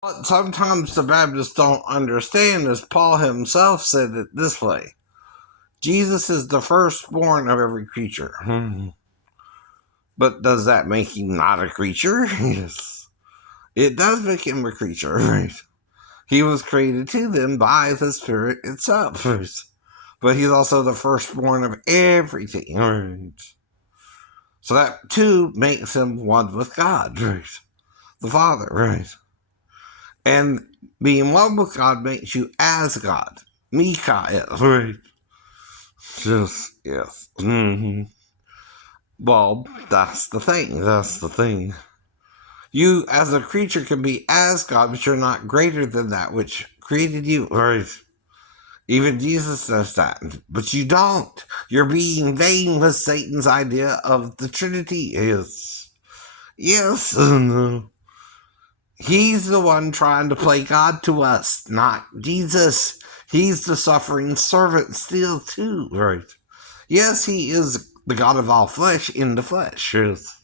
What sometimes the Baptists don't understand is Paul himself said it this way: Jesus is the firstborn of every creature. But does that make him not a creature? Yes. It does make him a creature, right? He was created to them by the Spirit itself. But he's also the firstborn of everything, right? So that too makes him one with God, right? The Father, right? And being one with God makes you as God. Mikael, right? Just, yes. Well, that's the thing. That's the thing. You, as a creature, can be as God, but you're not greater than that which created you, right? Even Jesus says that, but you don't. You're being vain with Satan's idea of the Trinity. Yes. He's the one trying to play God to us, not Jesus. He's the suffering servant still, too, right? Yes, he is the God of all flesh in the flesh. Yes.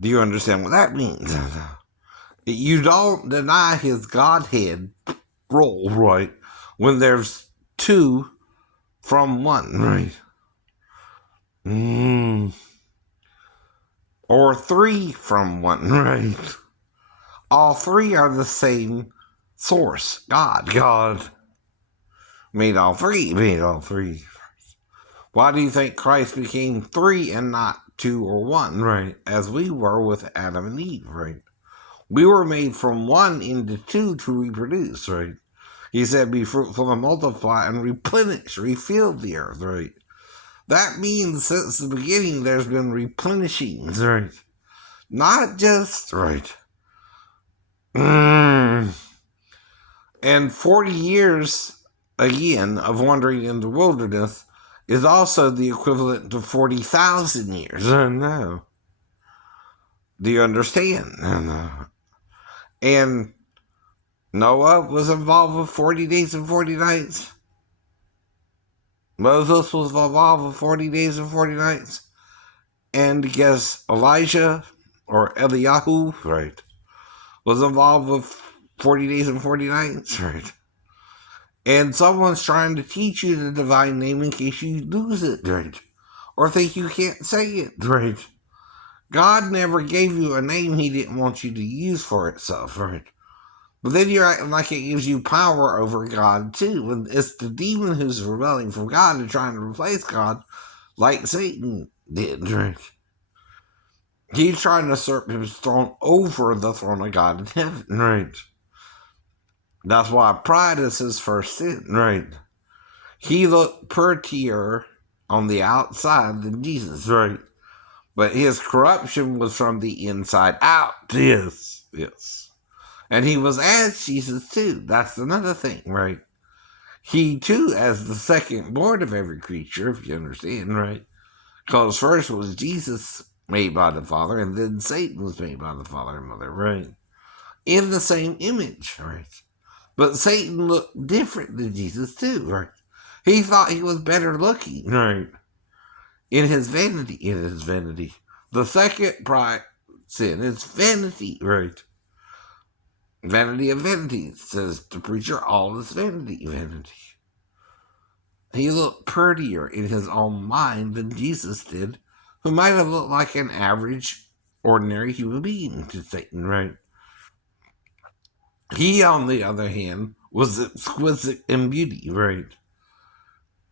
Do you understand what that means? You don't deny his Godhead role, right? When there's two from one, right? Or three from one, right? All three are the same source. God made all three. Why do you think Christ became three and not two or one, right? As we were with Adam and Eve, right? We were made from one into two to reproduce, right? He said, be fruitful and multiply and replenish, refill the earth, right? That means since the beginning there's been replenishing, right? Not just, right? And 40 years, again, of wandering in the wilderness is also the equivalent to 40,000 years. No. Do you understand? And Noah was involved with 40 days and 40 nights. Moses was involved with 40 days and 40 nights. And guess Elijah or Eliyahu, right, was involved with 40 days and 40 nights, right? And someone's trying to teach you the divine name in case you lose it, right? Or think you can't say it, right? God never gave you a name he didn't want you to use for itself, right? But then you're acting like it gives you power over God, too. And it's the demon who's rebelling from God and trying to replace God, like Satan did, right? He's trying to usurp his throne over the throne of God in heaven, right? That's why pride is his first sin, right? He looked prettier on the outside than Jesus, right? But his corruption was from the inside out. Yes. And he was as Jesus too. That's another thing, right? He too, as the second born of every creature, if you understand, right? Because first was Jesus made by the Father, and then Satan was made by the Father and Mother, right? In the same image, right? But Satan looked different than Jesus too, right? He thought he was better looking, right? In his vanity. The second pride sin is vanity, right? Vanity of vanities, says the preacher, all is vanity. He looked prettier in his own mind than Jesus did, who might have looked like an average, ordinary human being to Satan, right? He, on the other hand, was exquisite in beauty, right?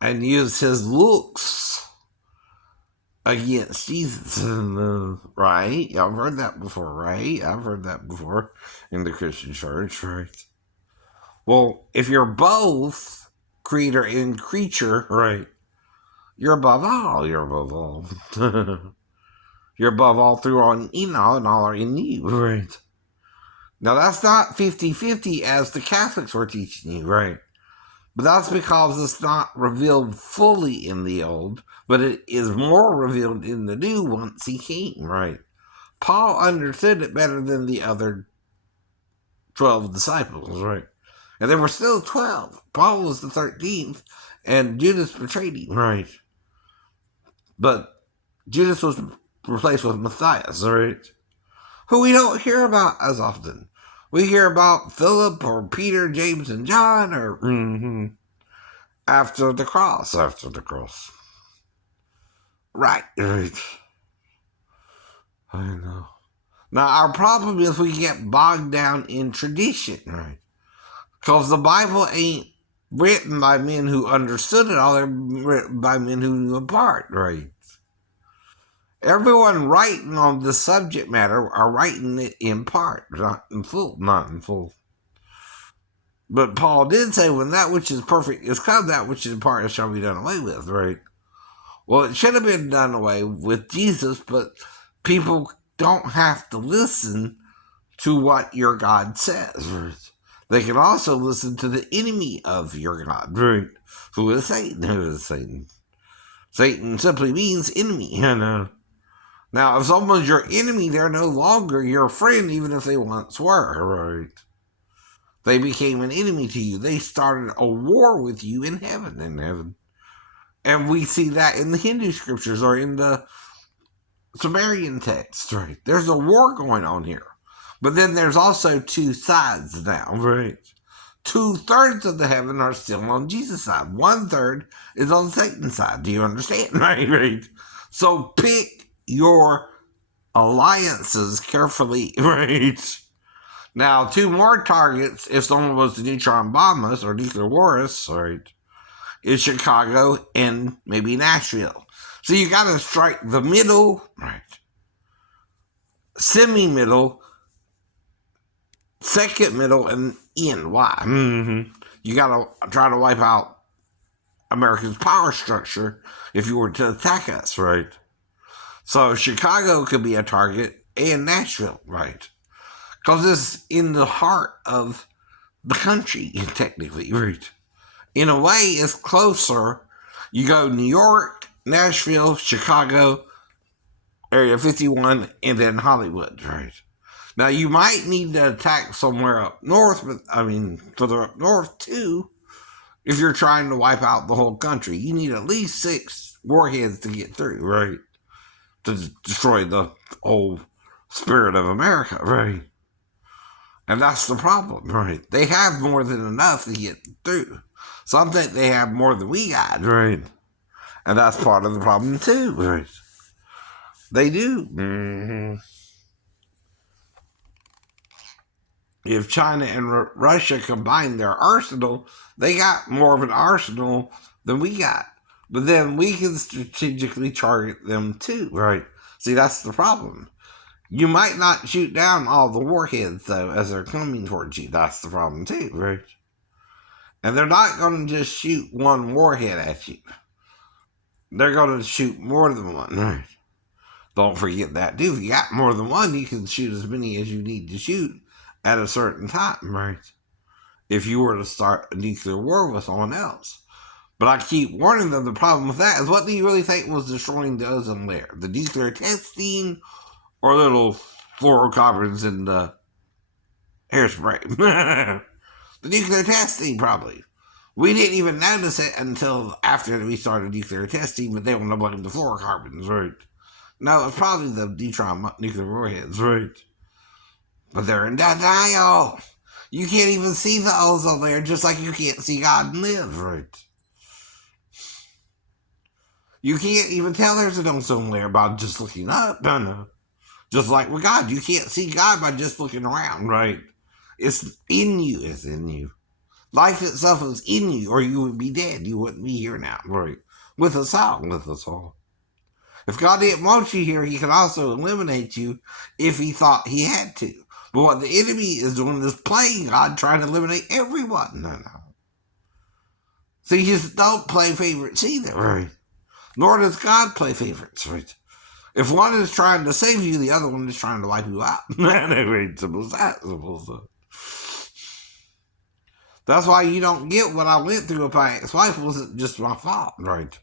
And used his looks against Jesus, right? I've heard that before, right? I've heard that before in the Christian church, right? Well, if you're both creator and creature, right, you're above all. You're above all. You're above all through all, and all are in you, right? Now, that's not 50-50 as the Catholics were teaching you, right? But that's because it's not revealed fully in the old, but it is more revealed in the new once he came, right? Paul understood it better than the other 12 disciples, right? And there were still 12. Paul was the 13th, and Judas betrayed him, right? But Judas was replaced with Matthias, right? Who we don't hear about as often. We hear about Philip or Peter, James, and John, or after the cross. After the cross. Right. Right. I know. Now, our problem is we get bogged down in tradition, right? Because the Bible ain't written by men who understood it all, they're written by men who knew a part, right? Everyone writing on the subject matter are writing it in part, not in full, not in full. But Paul did say, when that which is perfect is come, that which is in part shall be done away with, right? Well, it should have been done away with Jesus, but people don't have to listen to what your God says. Right? They can also listen to the enemy of your God, right? Who is Satan? Who is Satan? Satan simply means enemy, you know. Now, if someone's your enemy, they're no longer your friend, even if they once were, right? They became an enemy to you. They started a war with you in heaven. And we see that in the Hindu scriptures or in the Sumerian text, right? There's a war going on here. But then there's also two sides now, right? 2/3 of the heaven are still on Jesus' side. 1/3 is on Satan's side. Do you understand? Right. So pick your alliances carefully, right? Now, two more targets, if someone was to neutron bomb us or nuclear war us, right, is Chicago and maybe Nashville. So you got to strike the middle, right? Semi-middle, second middle, and end. Why? You got to try to wipe out America's power structure if you were to attack us, right? So Chicago could be a target and Nashville, right? Because it's in the heart of the country, technically, right? In a way, it's closer. You go New York, Nashville, Chicago, Area 51, and then Hollywood, right? Now, you might need to attack somewhere up north, but further up north too, if you're trying to wipe out the whole country. You need at least 6 warheads to get through, right? To destroy the whole spirit of America, right? And that's the problem, right? They have more than enough to get through. Some think they have more than we got, right? And that's part of the problem too, right? They do. If China and Russia combine their arsenal, they got more of an arsenal than we got. But then we can strategically target them too, right? See, that's the problem. You might not shoot down all the warheads, though, as they're coming towards you. That's the problem too, right? And they're not going to just shoot one warhead at you. They're going to shoot more than one, right? Don't forget that, too. If you got more than one, you can shoot as many as you need to shoot at a certain time, right? If you were to start a nuclear war with someone else. But I keep warning them, the problem with that is, what do you really think was destroying the ozone layer? The nuclear testing or little fluorocarbons in the hairspray? The nuclear testing, probably. We didn't even notice it until after we started nuclear testing, but they want to blame the fluorocarbons, right? No, it's probably the neutron nuclear warheads, right? But they're in denial. You can't even see the ozone layer, just like you can't see God and live, right? You can't even tell there's an ozone layer by just looking up, no. Just like with God, you can't see God by just looking around, right? It's in you, it's in you. Life itself is in you, or you would be dead. You wouldn't be here now, right? With us all. If God didn't want you here, he could also eliminate you if he thought he had to. But what the enemy is doing is playing God, trying to eliminate everyone. No. So you just don't play favorites either, right? Nor does God play favorites, right? If one is trying to save you, the other one is trying to wipe you out. Simple as that. That's why you don't get what I went through with my ex-wife. Wasn't just my fault, right?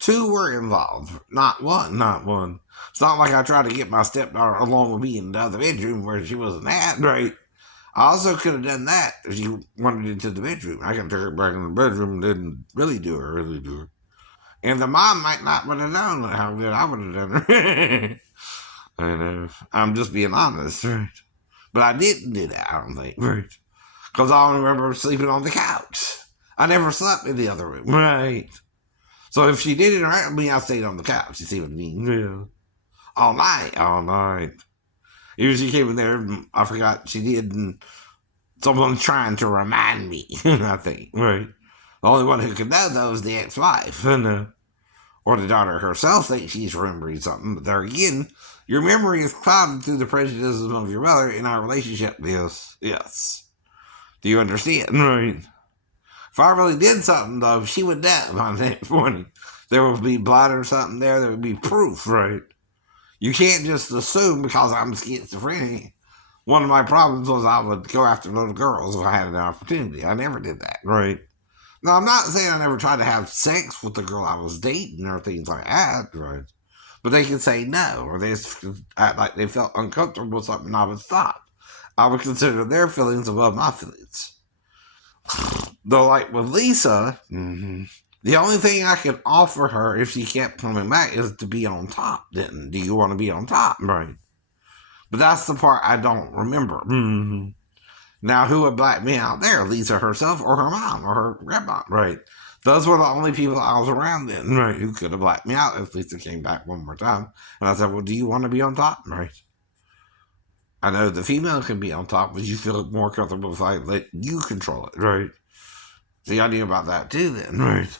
2 were involved, not one. It's not like I tried to get my stepdaughter along with me in the other bedroom where she wasn't at, right? I also could have done that if she wandered into the bedroom. I could take her back in the bedroom and didn't really do her. And the mom might not would have known how good I would have done her. And I'm just being honest, right? But I didn't do that, I don't think. Right. Because I remember sleeping on the couch. I never slept in the other room. Right. So if she did interact with me, I stayed on the couch. You see what I mean? Yeah. All night. All night. Even she came in there, I forgot she did, and someone trying to remind me, I think. Right. The only one who could know, though, is the ex-wife. Or the daughter herself thinks she's remembering something. But there again, your memory is clouded through the prejudices of your mother in our relationship. Yes. Yes. Do you understand? Right. If I really did something, though, she would know by the next morning. There would be blood or something there. There would be proof. Right. You can't just assume because I'm schizophrenic. One of my problems was I would go after little girls if I had an opportunity. I never did that. Right. Now, I'm not saying I never tried to have sex with the girl I was dating or things like that. Right. But they could say no, or they act like they felt uncomfortable with something I would stop. I would consider their feelings above my feelings. Though, like with Lisa, the only thing I could offer her if she kept coming back is to be on top. Then, do you want to be on top? Right. But that's the part I don't remember. Now, who would black me out there? Lisa herself or her mom or her grandma? Right. Those were the only people I was around then, right, who could have blacked me out if Lisa came back one more time. And I said, well, do you want to be on top? Right. I know the female can be on top, but you feel more comfortable if I let you control it. Right. See, I knew about that too then. Right.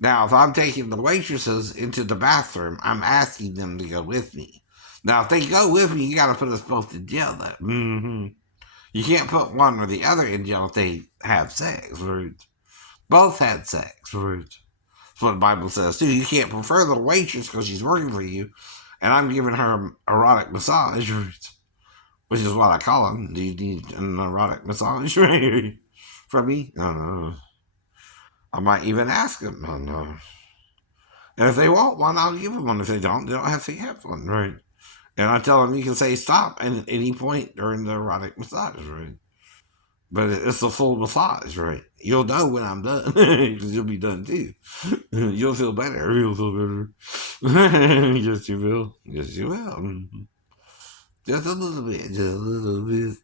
Now, if I'm taking the waitresses into the bathroom, I'm asking them to go with me. Now, if they go with me, you got to put us both in jail, though. You can't put one or the other in jail if they have sex. Right. Both had sex. Right. That's what the Bible says, too. You can't prefer the waitress because she's working for you, and I'm giving her erotic massage, right, which is what I call them. Do you need an erotic massage right, from me? I don't know. I might even ask them. I don't know. And if they want one, I'll give them one. If they don't have to have one, right? And I tell them you can say stop at any point during the erotic massage, right? But it's a full massage, right? You'll know when I'm done, because you'll be done too. You'll feel better. You'll feel better. Yes, you will. Yes, you will. Just a little bit. Just a little bit.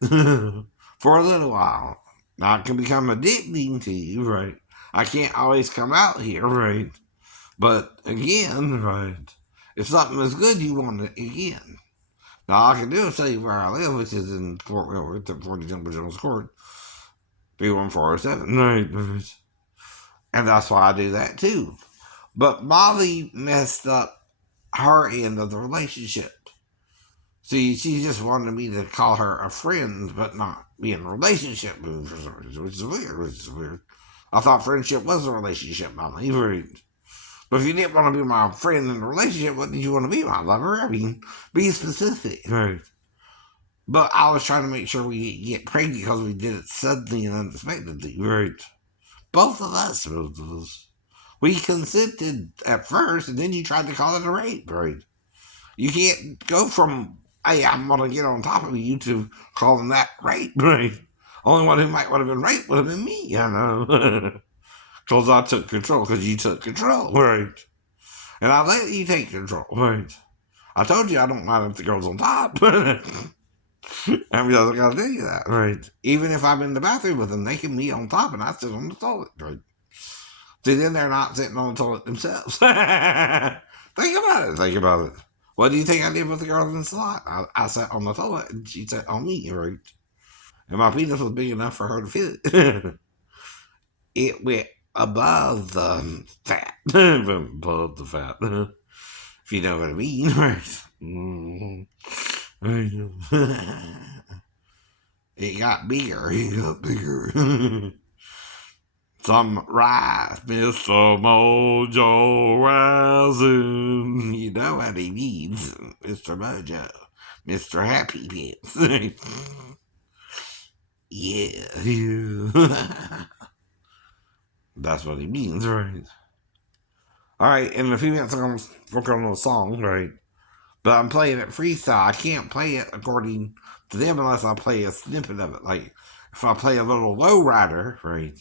For a little while. Now, it can become addicting to you, right? I can't always come out here, right? But again, right, if something is good, you want it again. Now, all I can do is tell you where I live, which is in Fort Wilbur, 40 Temple Jones Court, 31407. Right. And that's why I do that too. But Molly messed up her end of the relationship. See, she just wanted me to call her a friend, but not be in a relationship with her, which is weird. I thought friendship was a relationship, Molly. Right. But if you didn't want to be my friend in a relationship, what did you want to be, my lover? I mean, be specific. Right. But I was trying to make sure we get pregnant because we did it suddenly and unexpectedly. Right. Both of us. We consented at first, and then you tried to call it a rape. Right. You can't go from, hey, I'm going to get on top of you to calling that rape. Right. Only one who might would have been raped would have been me. I know. Because I took control, because you took control. Right. And I let you take control. Right. I told you I don't mind if the girl's on top. I mean, I gotta tell you that. Right. Even if I'm in the bathroom with them, they can be on top and I sit on the toilet. Right. See, then they're not sitting on the toilet themselves. Think about it. What do you think I did with the girl in the salon? I sat on the toilet and she sat on me. Right. And my penis was big enough for her to fit. It went above the fat. Above the fat. If you know what I mean. Right. It got bigger. It got bigger. Some rise, Mr. Mojo rising. You know what he means, Mr. Mojo. Mr. Happy Pants. Yeah. That's what he means, right? Alright, in a few minutes I'm going to work on a song, right? But I'm playing it freestyle. I can't play it according to them unless I play a snippet of it. Like, if I play a little lowrider, right?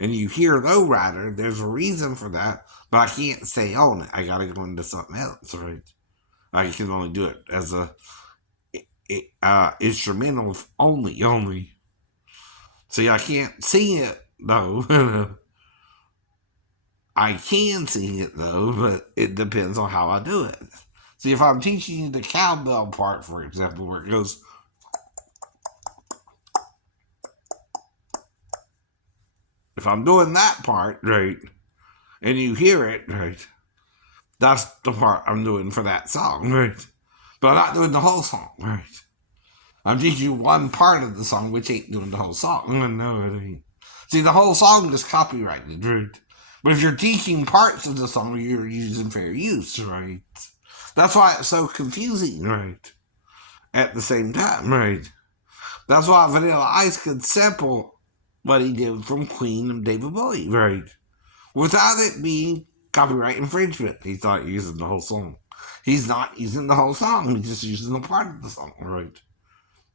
And you hear lowrider, there's a reason for that, but I can't stay on it. I gotta go into something else, right? I can only do it as instrumental only. See, I can't sing it though. I can sing it though, but it depends on how I do it. See, if I'm teaching you the cowbell part, for example, where it goes, if I'm doing that part, right, and you hear it, right, that's the part I'm doing for that song, right? But I'm not doing the whole song, right? I'm teaching you one part of the song, which ain't doing the whole song. No, it ain't. See, the whole song is copyrighted, right? But if you're teaching parts of the song, you're using fair use, right? That's why it's so confusing, right? At the same time, right? That's why Vanilla Ice could sample what he did from Queen and David Bowie, right? Without it being copyright infringement. He's not using the whole song. He's not using the whole song. He's just using the part of the song, right?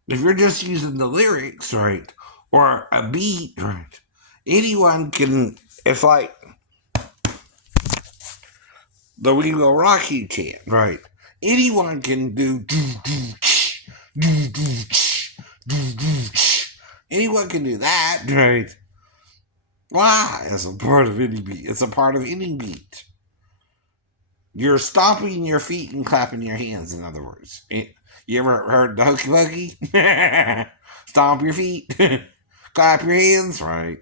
If you're just using the lyrics, right, or a beat, right, anyone can, it's like the We Will Rock You chant, right? Anyone can do anyone can do that, right? Why? It's a part of any beat. It's a part of any beat. You're stomping your feet and clapping your hands, in other words. You ever heard the Hokey Pokey? Stomp your feet, clap your hands, right?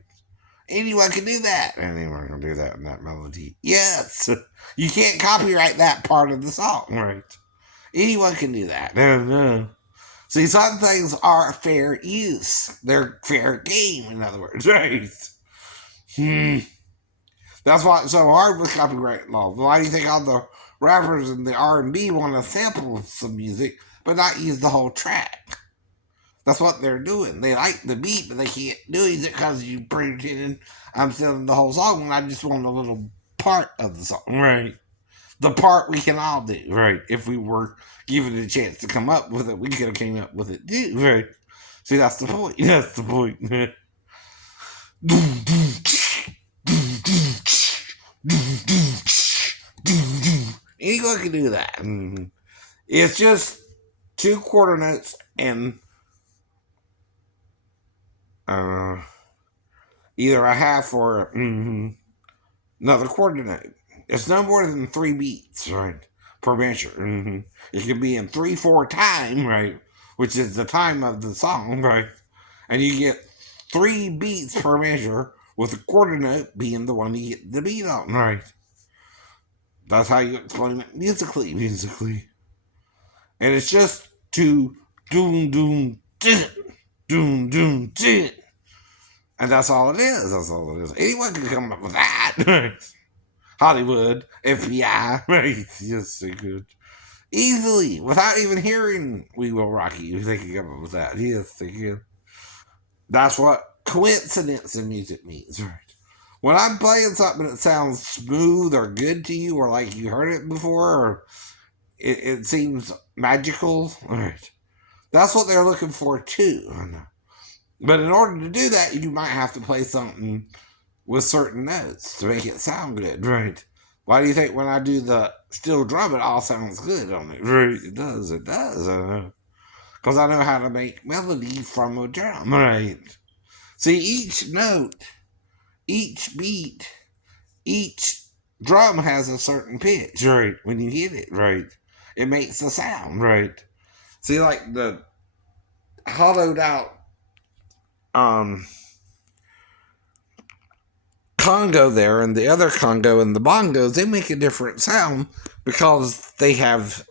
Anyone can do that. Anyone can do that in that melody. Yes. You can't copyright that part of the song, right? Anyone can do that. See, some things are fair use. They're fair game, in other words, right? That's why it's so hard with copyright law. Why do you think all the rappers and the R&B want to sample some music but not use the whole track? That's what they're doing. They like the beat, but they can't do it because you pretending I'm selling the whole song when I just want a little part of the song, right? The part we can all do, right? If we were given a chance to come up with it, we could have came up with it too, right? See, that's the point. That's the point. Anyone can do that. It's just 2 quarter notes and either a half or another quarter note. It's no more than 3 beats, right, per measure. It can be in 3/4 time, right, which is the time of the song, right, and you get 3 beats per measure, with a quarter note being the one you get the beat on, right. That's how you explain it musically, and it's just to doom doom dit, doom doom dit. And that's all it is. That's all it is. Anyone can come up with that. Hollywood, FBI, right? Yes, they could. Easily, without even hearing We Will Rock You, they can come up with that. Yes, they can. That's what coincidence in music means, right? When I'm playing something that sounds smooth or good to you, or like you heard it before, or it seems magical, right? That's what they're looking for too. But in order to do that, you might have to play something with certain notes to make it sound good, right? Why do you think when I do the steel drum, it all sounds good on it? Right? It does. Because I know how to make melody from a drum, right? See, each note, each beat, each drum has a certain pitch, right? When you hit it, right? It makes a sound, right? See, like the hollowed out Congo there and the other Congo and the bongos, they make a different sound because they have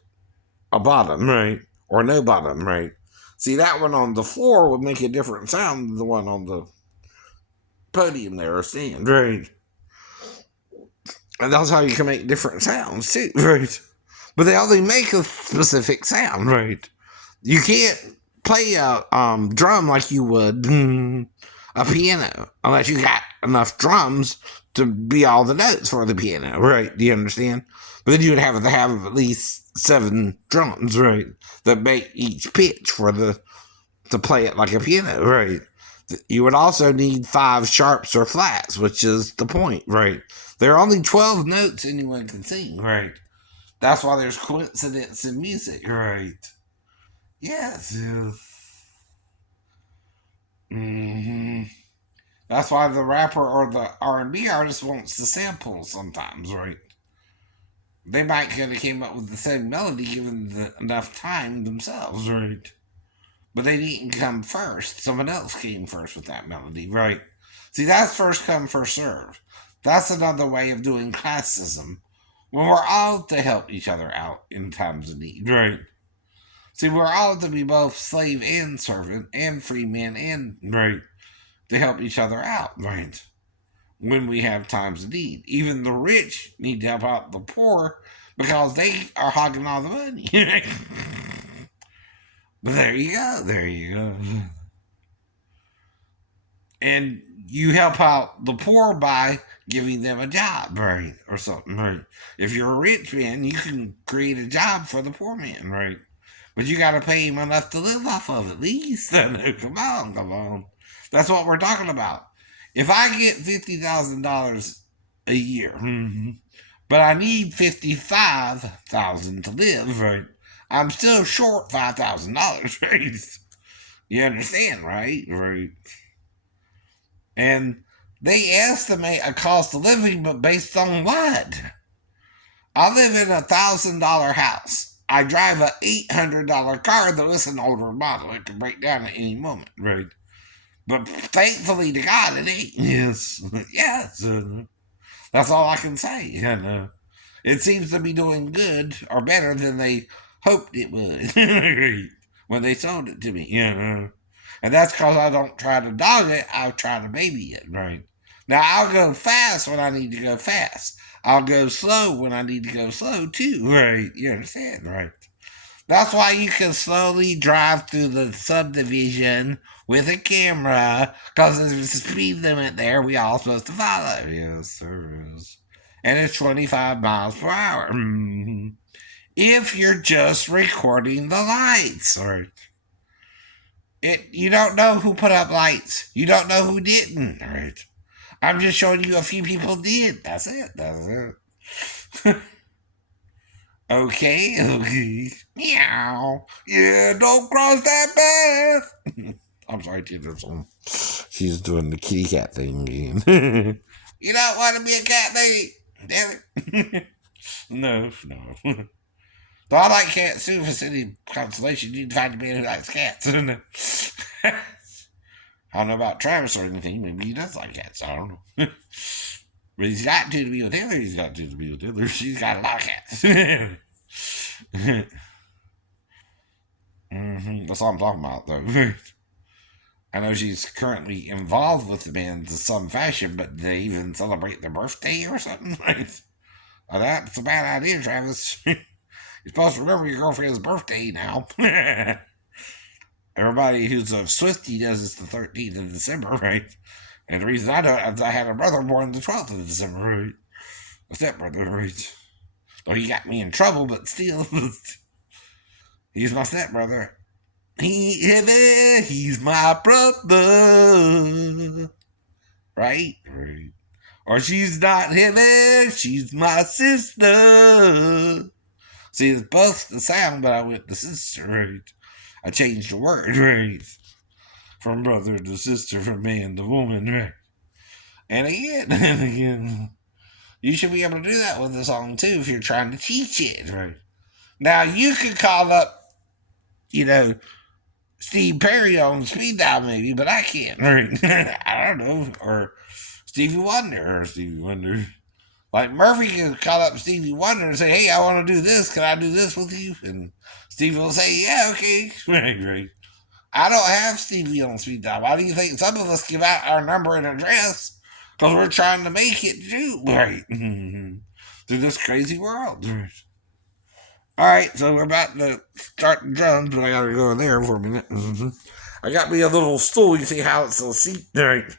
a bottom, right? Or no bottom, right? See, that one on the floor would make a different sound than the one on the podium there or stand, right? And that's how you can make different sounds too, right? But they only make a specific sound, right? You can't play a drum like you would a piano unless you got enough drums to be all the notes for the piano, right? Do you understand? But then you would have to have at least 7 drums, right, that make each pitch for to play it like a piano, right? You would also need 5 sharps or flats, which is the point, right? There are only 12 notes anyone can sing, right? That's why there's coincidence in music, right? Yes, yes. That's why the rapper or the R&B artist wants to sample sometimes, right? They might could have came up with the same melody given enough time themselves, right? But they didn't come first. Someone else came first with that melody, right? See, that's first come, first serve. That's another way of doing classism when we're all to help each other out in times of need, right? See, we're all to be both slave and servant and free men and, right, to help each other out, right? When we have times of need. Even the rich need to help out the poor because they are hogging all the money. But there you go. There you go. And you help out the poor by giving them a job, right? Or something, right? If you're a rich man, you can create a job for the poor man, right? But you got to pay him enough to live off of at least. Come on, come on. That's what we're talking about. If I get $50,000 a year, but I need 55,000 to live, right? I'm still short $5,000, right? You understand, right? Right. And they estimate a cost of living, but based on what? I live in $1,000 house. I drive a $800 car that is an older model. It can break down at any moment, right? But thankfully to God, it ain't. Yes, yes. That's all I can say. It seems to be doing good or better than they hoped it would when they sold it to me. And that's because I don't try to dog it. I try to baby it, right? Now, I'll go fast when I need to go fast. I'll go slow when I need to go slow, too, right? You understand, right? That's why you can slowly drive through the subdivision with a camera, because there's a speed limit there we all supposed to follow. Yes, there is. And it's 25 miles per hour. If you're just recording the lights, right? You don't know who put up lights. You don't know who didn't, right? I'm just showing you a few people did. That's it. That's it. Okay. Meow. Yeah, don't cross that path. I'm sorry, Tina. She's doing the kitty cat thing again. You don't want to be a cat, baby. Damn it. No. Though I like cats too. For city constellation, you need to find a man who likes cats. I don't know about Travis or anything. Maybe he does like cats. I don't know. But he's got two to be with Taylor. He's got two to be with Taylor. She's got a lot of cats. That's all I'm talking about, though. I know she's currently involved with the band in some fashion, but they even celebrate their birthday or something. That's a bad idea, Travis. You're supposed to remember your girlfriend's birthday now. Everybody who's a Swiftie does this the 13th of December, right? And the reason I know it is I had a brother born the 12th of December, right? A stepbrother, right? Well, he got me in trouble, but still, he's my stepbrother. He's my brother. Right? Right. Or she's not heavy, she's my sister. See, it's both the sound, but I went to sister, right? I changed the word, right? From brother to sister, from man to woman, right? And again, you should be able to do that with a song too if you're trying to teach it, right? Now, you could call up, Steve Perry on speed dial maybe, but I can't, right? I don't know. Or Stevie Wonder. Like Murphy can call up Stevie Wonder and say, hey, I want to do this. Can I do this with you? And Stevie will say, yeah, okay. Right. I don't have Stevie on speed dial. Why do you think some of us give out our number and address? Because we're trying to make it do right through this crazy world. Alright, so we're about to start the drums, but I gotta go in there for a minute. I got me a little stool. You see how it's a seat? Right.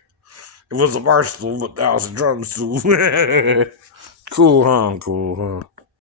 It was a bar stool, but now it's a drum stool. Cool, huh?